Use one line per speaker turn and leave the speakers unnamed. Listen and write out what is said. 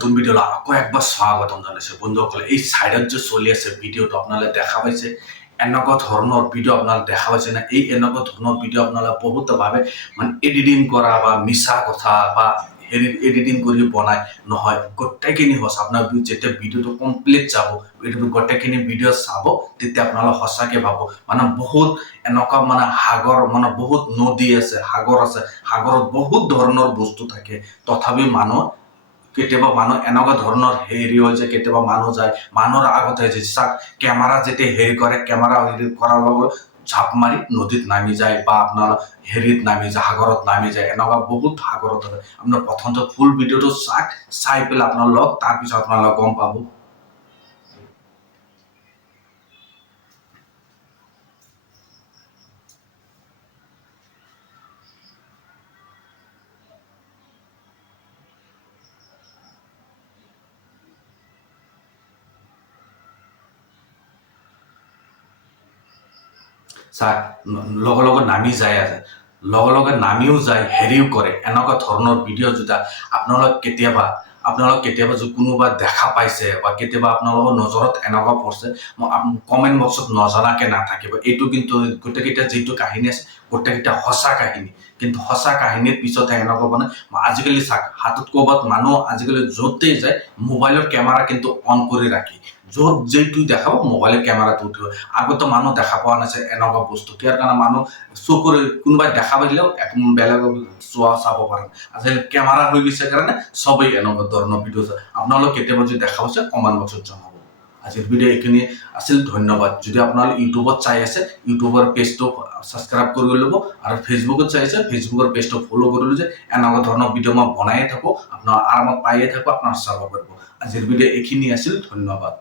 নতুন ভিডিঅ আকৌ একবাৰ স্বাগতম জনাইছোঁ। বন্ধুসকলে এই চাইডত যে চলি আছে ভিডিঅ'টো আপোনালোকে দেখা পাইছে। এনেকুৱা ধৰণৰ ভিডিঅ' আপোনালোকে দেখা পাইছে না? এই এনেকুৱা ধৰণৰ ভিডিঅ' আপোনালোকে বহুত ভাবে মানে এডিটিং কৰা বা মিছা কথা বা এডিটিং কৰি বনাই নহয়। গোটেইখিনি সঁচা। আপোনাৰ যেতিয়া ভিডিঅ'টো কমপ্লিট যাব এইটো গোটেইখিনি ভিডিঅ' চাব, তেতিয়া আপোনালোকে সঁচাকৈ ভাব মানে বহুত এনেকুৱা মানে সাগৰ মানে বহুত নদী আছে, সাগৰ আছে। সাগৰত বহুত ধৰণৰ বস্তু থাকে। তথাপি মানুহ কেতিয়াবা মানুহ এনেকুৱা ধৰণৰ হেৰি হৈ যায় কেতিয়াবা মানুহ যায়, মানুহৰ আগতে যে চাক, কেমেৰা যেতিয়া হেৰি কৰে, কেমেৰা হেৰি কৰাৰ লগত ঝাপ মাৰি নদীত নামি যায় বা আপোনাৰ হেৰিত নামি যায়, সাগৰত নামি যায়, এনেকুৱা বহুত সাগৰত হয় আপোনাৰ প্ৰথমতে ফুল ভিডিঅ'টো চাক, চাই পেলাই আপোনালোক তাৰপিছত আপোনালোকে গম পাব। চাক লগে নামি যায় আছে লগে লগে নামিও যায়, হেৰিও কৰে। এনেকুৱা ধৰণৰ ভিডিঅ' যেতিয়া আপোনালোক কেতিয়াবা আপোনালোক কেতিয়াবা কোনোবা দেখা পাইছে বা কেতিয়াবা আপোনালোকৰ নজৰত এনেকুৱা পৰিছে কমেণ্ট বক্সত নজনাকে নাথাকিব। এইটো কিন্তু গোটেইকেইটা যিটো কাহিনী আছে, গোটেইকেইটা সঁচা কাহিনী। কিন্তু সঁচা কাহিনীৰ পিছতহে এনেকুৱা মানে আজিকালি চাক, হাতত ক'ৰবাত মানুহ আজিকালি য'তেই যায় মোবাইলৰ কেমেৰা কিন্তু অন কৰি ৰাখি। য'ত যিটো দেখাব মোবাইলৰ কেমেৰাটো উঠিব। আগতে মানুহ দেখা পোৱা নাছিল, এনেকুৱা বস্তু। ইয়াৰ কাৰণে মানুহ চকুৰে কোনোবাই দেখা পাইলেও এক বেলেগক চোৱা চাব পাৰে। আজিকালি কেমেৰা হৈ গৈছে কাৰণে চবেই এনেকুৱা ধৰণৰ ভিডিঅ' চায়। আপোনালোক কেতিয়াবা যদি দেখা পাইছে কমেণ্ট বক্সত জনাব। আজিৰ ভিডিঅ' এইখিনি আছিল, ধন্যবাদ। যদি আপোনালোক ইউটিউবত চাই আছে, ইউটিউবৰ পেজটো ছাবস্ক্ৰাইব কৰি ল'ব আৰু ফেচবুকত চাই আছে ফেচবুকৰ পেজটো ফ'ল' কৰি ল'ব এনেকুৱা ধৰণৰ ভিডিঅ' মই বনায়ে থাকোঁ, আপোনাৰ আৰামত পায়ে থাকোঁ, আপোনাৰ চাব পাৰিব। আজিৰ ভিডিঅ' এইখিনি আছিল, ধন্যবাদ।